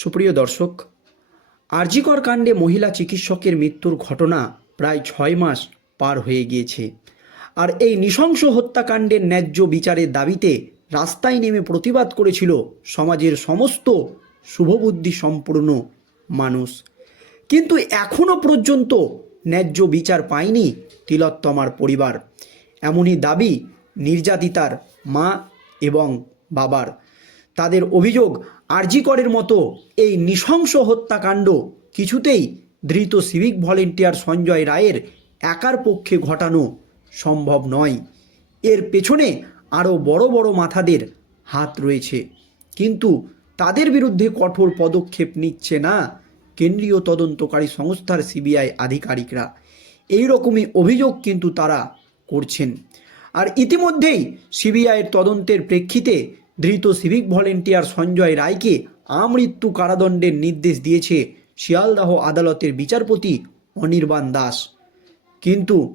সুপ্রিয় দর্শক, আরজিকর কাণ্ডে মহিলা চিকিৎসকের মৃত্যুর ঘটনা প্রায় ছয় মাস পার হয়ে গিয়েছে। আর এই নৃশংস হত্যাকাণ্ডের ন্যায্য বিচারের দাবিতে রাস্তায় নেমে প্রতিবাদ করেছিল সমাজের সমস্ত শুভবুদ্ধি সম্পূর্ণ মানুষ। কিন্তু এখনও পর্যন্ত ন্যায্য বিচার পায়নি তিলোত্তমার পরিবার। এমনই দাবি নির্যাতিতার মা এবং বাবার। তাদের অভিযোগ আরজিকরের মতো এই নৃশংস হত্যাকাণ্ড কিছুতেই ধৃত সিভিক ভলেন্টিয়ার সঞ্জয় রায়ের একার পক্ষে ঘটানো সম্ভব নয়। এর পেছনে আরও বড় বড় মাথাদের হাত রয়েছে। কিন্তু তাদের বিরুদ্ধে কঠোর পদক্ষেপ নিচ্ছে না কেন্দ্রীয় তদন্তকারী সংস্থার সিবিআই আধিকারিকরা। এই রকমই অভিযোগ কিন্তু তারা করছেন। আর ইতিমধ্যেই সিবিআইয়ের তদন্তের প্রেক্ষিতে ধৃত সিভিক ভলেন্টিয়ার সঞ্জয় রায়কে আমৃত্যু কারাদণ্ডের নির্দেশ দিয়েছে শিয়ালদাহ আদালতের বিচারপতি অনির্বাণ দাস। কিন্তু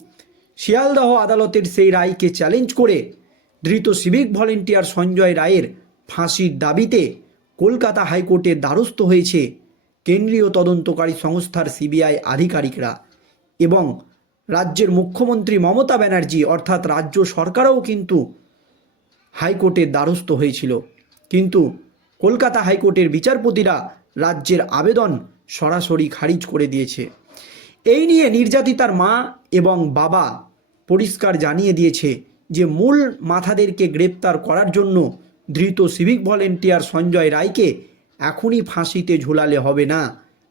শিয়ালদাহ আদালতের সেই রায়কে চ্যালেঞ্জ করে ধৃত সিভিক ভলেন্টিয়ার সঞ্জয় রায়ের ফাঁসির দাবিতে কলকাতা হাইকোর্টের দ্বারস্থ হয়েছে কেন্দ্রীয় তদন্তকারী সংস্থার সিবিআই আধিকারিকরা এবং রাজ্যের মুখ্যমন্ত্রী মমতা ব্যানার্জি অর্থাৎ রাজ্য সরকারও কিন্তু হাইকোর্টের দ্বারস্থ হয়েছিল। কিন্তু কলকাতা হাইকোর্টের বিচারপতিরা রাজ্যের আবেদন সরাসরি খারিজ করে দিয়েছে। এই নিয়ে নির্যাতিতার মা এবং বাবা পরিষ্কার জানিয়ে দিয়েছে যে মূল মাথাদেরকে গ্রেপ্তার করার জন্য ধৃত সিভিক ভলেন্টিয়ার সঞ্জয় রায়কে এখনই ফাঁসিতে ঝোলালে হবে না।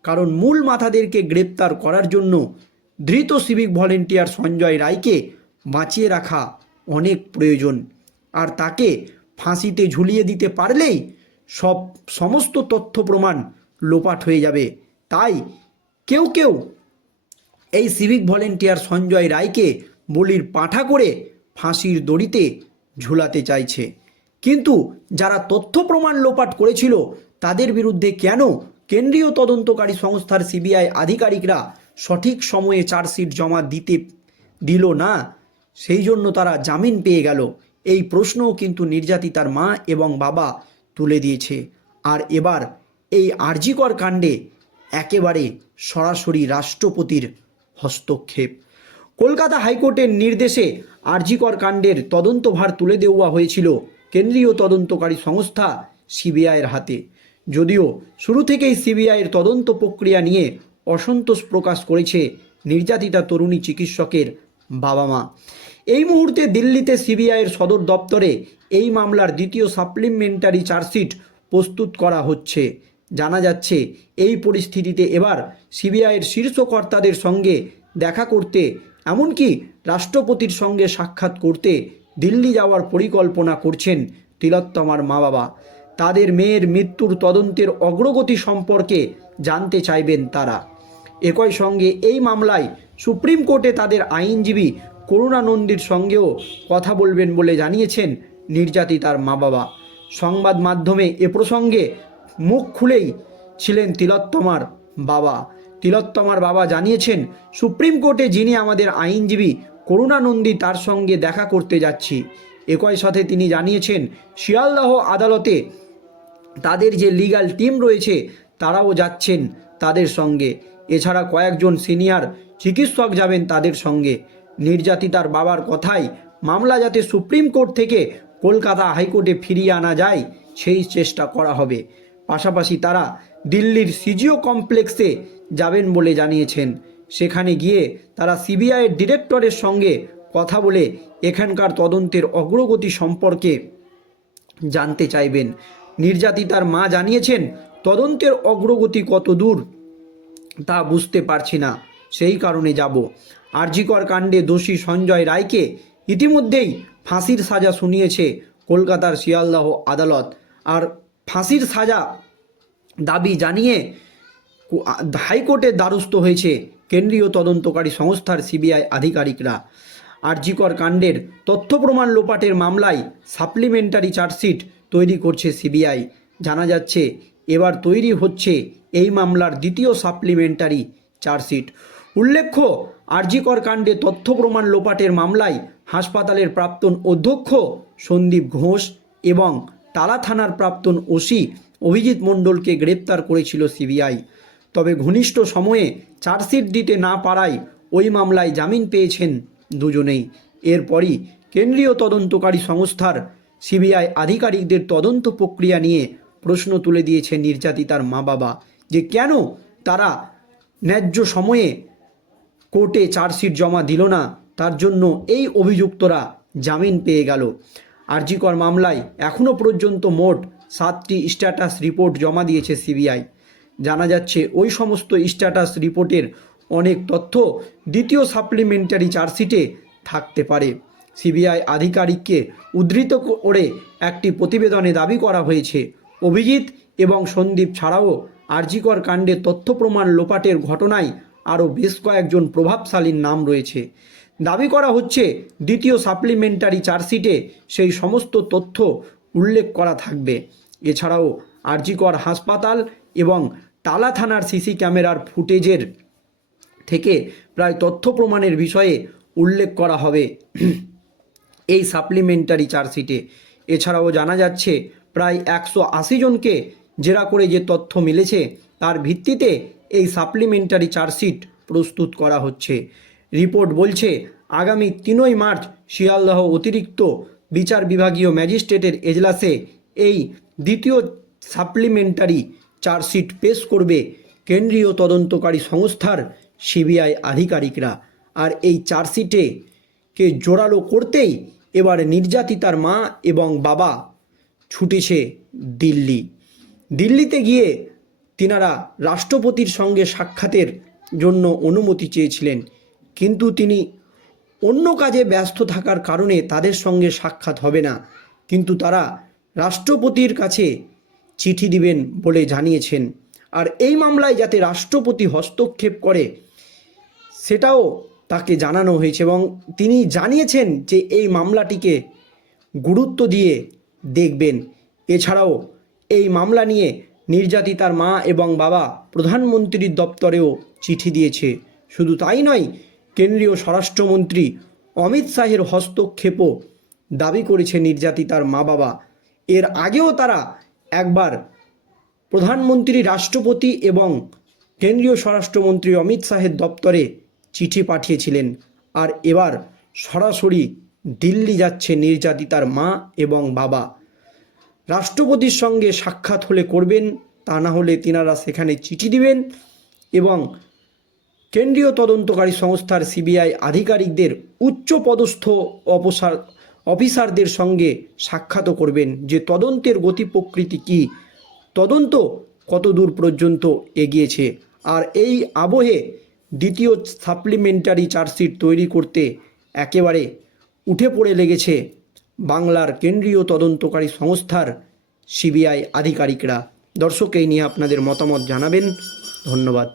কারণ মূল মাথাদেরকে গ্রেপ্তার করার জন্য ধৃত সিভিক ভলেন্টিয়ার সঞ্জয় রায়কে বাঁচিয়ে রাখা অনেক প্রয়োজন। আর তাকে ফাঁসিতে ঝুলিয়ে দিতে পারলেই সব সমস্ত তথ্য প্রমাণ লোপাট হয়ে যাবে। তাই কেউ কেউ এই সিভিক ভলেন্টিয়ার সঞ্জয় রায়কে বলির পাঠা করে ফাঁসির দড়িতে ঝুলাতে চাইছে। কিন্তু যারা তথ্য প্রমাণ লোপাট করেছিল, তাদের বিরুদ্ধে কেন কেন্দ্রীয় তদন্তকারী সংস্থার সিবিআই আধিকারিকরা সঠিক সময়ে চার্জশিট জমা দিতে দিল না? সেই জন্য তারা জামিন পেয়ে গেল। এই প্রশ্নও কিন্তু নির্যাতিতার মা এবং বাবা তুলে দিয়েছে। আর এবার এই আরজিকর কাণ্ডে একেবারে সরাসরি রাষ্ট্রপতির হস্তক্ষেপ। কলকাতা হাইকোর্টের নির্দেশে আরজিকর কাণ্ডের তদন্তভার তুলে দেওয়া হয়েছিল কেন্দ্রীয় তদন্তকারী সংস্থা সিবিআইয়ের হাতে। যদিও শুরু থেকেই সিবিআইয়ের তদন্ত প্রক্রিয়া নিয়ে অসন্তোষ প্রকাশ করেছে নির্যাতিতা তরুণী চিকিৎসকের বাবা মা। এই মুহূর্তে দিল্লিতে সিবিআইয়ের সদর দপ্তরে এই মামলার দ্বিতীয় সাপ্লিমেন্টারি চার্জশিট প্রস্তুত করা হচ্ছে। জানা যাচ্ছে, এই পরিস্থিতিতে এবার সিবিআইয়ের শীর্ষ কর্তাদের সঙ্গে দেখা করতে, এমনকি রাষ্ট্রপতির সঙ্গে সাক্ষাৎ করতে দিল্লি যাওয়ার পরিকল্পনা করছেন তিলোত্তমার মা বাবা তাদের মেয়ের মৃত্যুর তদন্তের অগ্রগতি সম্পর্কে জানতে চাইবেন তারা। একই সঙ্গে এই মামলায় সুপ্রিম কোর্টে তাদের আইনজীবী করুণানন্দীর সঙ্গেও কথা বলবেন বলে জানিয়েছেন নির্যাতিতার মা বাবা সংবাদ মাধ্যমে এ প্রসঙ্গে মুখ খুলেই ছিলেন তিলোত্তমার বাবা। তিলোত্তমার বাবা জানিয়েছেন, সুপ্রিম কোর্টে যিনি আমাদের আইনজীবী করুণানন্দী তার সঙ্গে দেখা করতে যাচ্ছি। একই সাথে তিনি জানিয়েছেন, শিয়ালদাহ আদালতে তাদের যে লিগ্যাল টিম রয়েছে, তারাও যাচ্ছেন তাদের সঙ্গে। এছাড়া কয়েকজন সিনিয়র চিকিৎসক যাবেন তাদের সঙ্গে। নির্যাতিতার বাবার কথাই মামলা যাতে সুপ্রিম কোর্ট থেকে কলকাতা হাইকোর্টে ফিরিয়ে আনা যায়, সেই চেষ্টা করা হবে। পাশাপাশি তারা দিল্লির সিজিও কমপ্লেক্সে যাবেন বলে জানিয়েছেন। সেখানে গিয়ে তারা সিবিআইয়ের ডিরেক্টরের সঙ্গে কথা বলে এখানকার তদন্তের অগ্রগতি সম্পর্কে জানতে চাইবেন। নির্যাতিতার মা জানিয়েছেন, তদন্তের অগ্রগতি কত দূর তা বুঝতে পারছি না। সেই কারণে যাব। আরজিকর কাণ্ডে দোষী সঞ্জয় রায়কে ইতিমধ্যেই ফাঁসির সাজা শুনিয়েছে কলকাতার শিয়ালদাহ আদালত। আর ফাঁসির সাজা দাবি জানিয়ে হাইকোর্টের দ্বারস্থ হয়েছে কেন্দ্রীয় তদন্তকারী সংস্থার সিবিআই আধিকারিকরা। আরজিকর কাণ্ডের তথ্য প্রমাণ লোপাটের মামলায় সাপ্লিমেন্টারি চার্জশিট তৈরি করছে সিবিআই। জানা যাচ্ছে, এবার তৈরি হচ্ছে এই মামলার দ্বিতীয় সাপ্লিমেন্টারি চার্জশিট। উল্লেখ্য আরজিকর কাণ্ডে তথ্য প্রমাণ লোপাটের মামলায় হাসপাতালের প্রাক্তন অধ্যক্ষ সন্দীপ ঘোষ এবং তালা থানার প্রাক্তন ওসি অভিজিৎ মণ্ডলকে গ্রেপ্তার করেছিল সিবিআই। তবে ঘনিষ্ঠ সময়ে চার্জশিট দিতে না পারায় ওই মামলায় জামিন পেয়েছেন দুজনেই। এরপরই কেন্দ্রীয় তদন্তকারী সংস্থার সিবিআই আধিকারিকদের তদন্ত প্রক্রিয়া নিয়ে প্রশ্ন তুলে দিয়েছে নির্যাতিতার মা বাবা যে কেন তারা ন্যায্য সময়ে কোর্টে চার্জশিট জমা দিল না, তার জন্য এই অভিযুক্তরা জামিন পেয়ে গেল। আরজিকর মামলায় এখনও পর্যন্ত মোট সাতটি স্ট্যাটাস রিপোর্ট জমা দিয়েছে সিবিআই। জানা যাচ্ছে, ওই সমস্ত স্ট্যাটাস রিপোর্টের অনেক তথ্য দ্বিতীয় সাপ্লিমেন্টারি চার্জশিটে থাকতে পারে। সিবিআই আধিকারিককে উদ্ধৃত করে একটি প্রতিবেদনে দাবি করা হয়েছে, অভিজিৎ এবং সন্দীপ ছাড়াও আরজিকর কাণ্ডে তথ্য প্রমাণ লোপাটের ঘটনায় আরও বেশ কয়েকজন প্রভাবশালীর নাম রয়েছে। দাবি করা হচ্ছে, দ্বিতীয় সাপ্লিমেন্টারি চার্জশিটে সেই সমস্ত তথ্য উল্লেখ করা থাকবে। এছাড়াও আরজিকর হাসপাতাল এবং টালা থানার সিসি ক্যামেরার ফুটেজের থেকে প্রায় তথ্য প্রমাণের বিষয়ে উল্লেখ করা হবে এই সাপ্লিমেন্টারি চার্জশিটে। এছাড়াও জানা যাচ্ছে, প্রায় একশো আশি জনকে জেরা করে যে তথ্য মিলেছে, তার ভিত্তিতে এই সাপ্লিমেন্টারি চার্জশিট প্রস্তুত করা হচ্ছে। রিপোর্ট বলছে, আগামী তিনই মার্চ শিয়ালদহ অতিরিক্ত বিচার বিভাগীয় ম্যাজিস্ট্রেটের এজলাসে এই দ্বিতীয় সাপ্লিমেন্টারি চার্জশিট পেশ করবে কেন্দ্রীয় তদন্তকারী সংস্থার সিবিআই আধিকারিকরা। আর এই চার্জশিটে কে জোরালো করতেই এবার নির্যাতিতার মা এবং বাবা ছুটেছে দিল্লি। দিল্লিতে গিয়ে তিনারা রাষ্ট্রপতির সঙ্গে সাক্ষাতের জন্য অনুমতি চেয়েছিলেন। কিন্তু তিনি অন্য কাজে ব্যস্ত থাকার কারণে তাদের সঙ্গে সাক্ষাৎ হবে না। কিন্তু তারা রাষ্ট্রপতির কাছে চিঠি দিবেন বলে জানিয়েছেন। আর এই মামলায় যাতে রাষ্ট্রপতি হস্তক্ষেপ করে, সেটাও তাকে জানানো হয়েছে এবং তিনি জানিয়েছেন যে এই মামলাটিকে গুরুত্ব দিয়ে দেখবেন। এছাড়াও এই মামলা নিয়ে নির্যাতিতার মা এবং বাবা প্রধানমন্ত্রীর দপ্তরেও চিঠি দিয়েছে। শুধু তাই নয়, কেন্দ্রীয় স্বরাষ্ট্রমন্ত্রী অমিত শাহের হস্তক্ষেপও দাবি করেছে নির্যাতিতার মা বাবা এর আগেও তারা একবার প্রধানমন্ত্রী, রাষ্ট্রপতি এবং কেন্দ্রীয় স্বরাষ্ট্রমন্ত্রী অমিত শাহের দপ্তরে চিঠি পাঠিয়েছিলেন আর এবার সরাসরি দিল্লি যাচ্ছে নির্যাতিতার মা এবং বাবা। রাষ্ট্রপতির সঙ্গে সাক্ষাৎ হলে করবেন, তা না হলে তিনারা সেখানে চিঠি দিবেন এবং কেন্দ্রীয় তদন্তকারী সংস্থার সিবিআই আধিকারিকদের উচ্চ পদস্থ অপসার, অফিসারদের সঙ্গে সাক্ষাৎও করবেন যে তদন্তের গতি প্রকৃতি কী। তদন্ত কত দূর পর্যন্ত এগিয়েছে? আর এই আবহে দ্বিতীয় সাপ্লিমেন্টারি চার্জশিট তৈরি করতে একেবারে উঠে পড়ে লেগেছে বাংলার কেন্দ্রীয় তদন্তকারী সংস্থার সিবিআই আধিকারিকরা। দর্শক এই নিয়ে আপনাদের মতামত জানাবেন। ধন্যবাদ।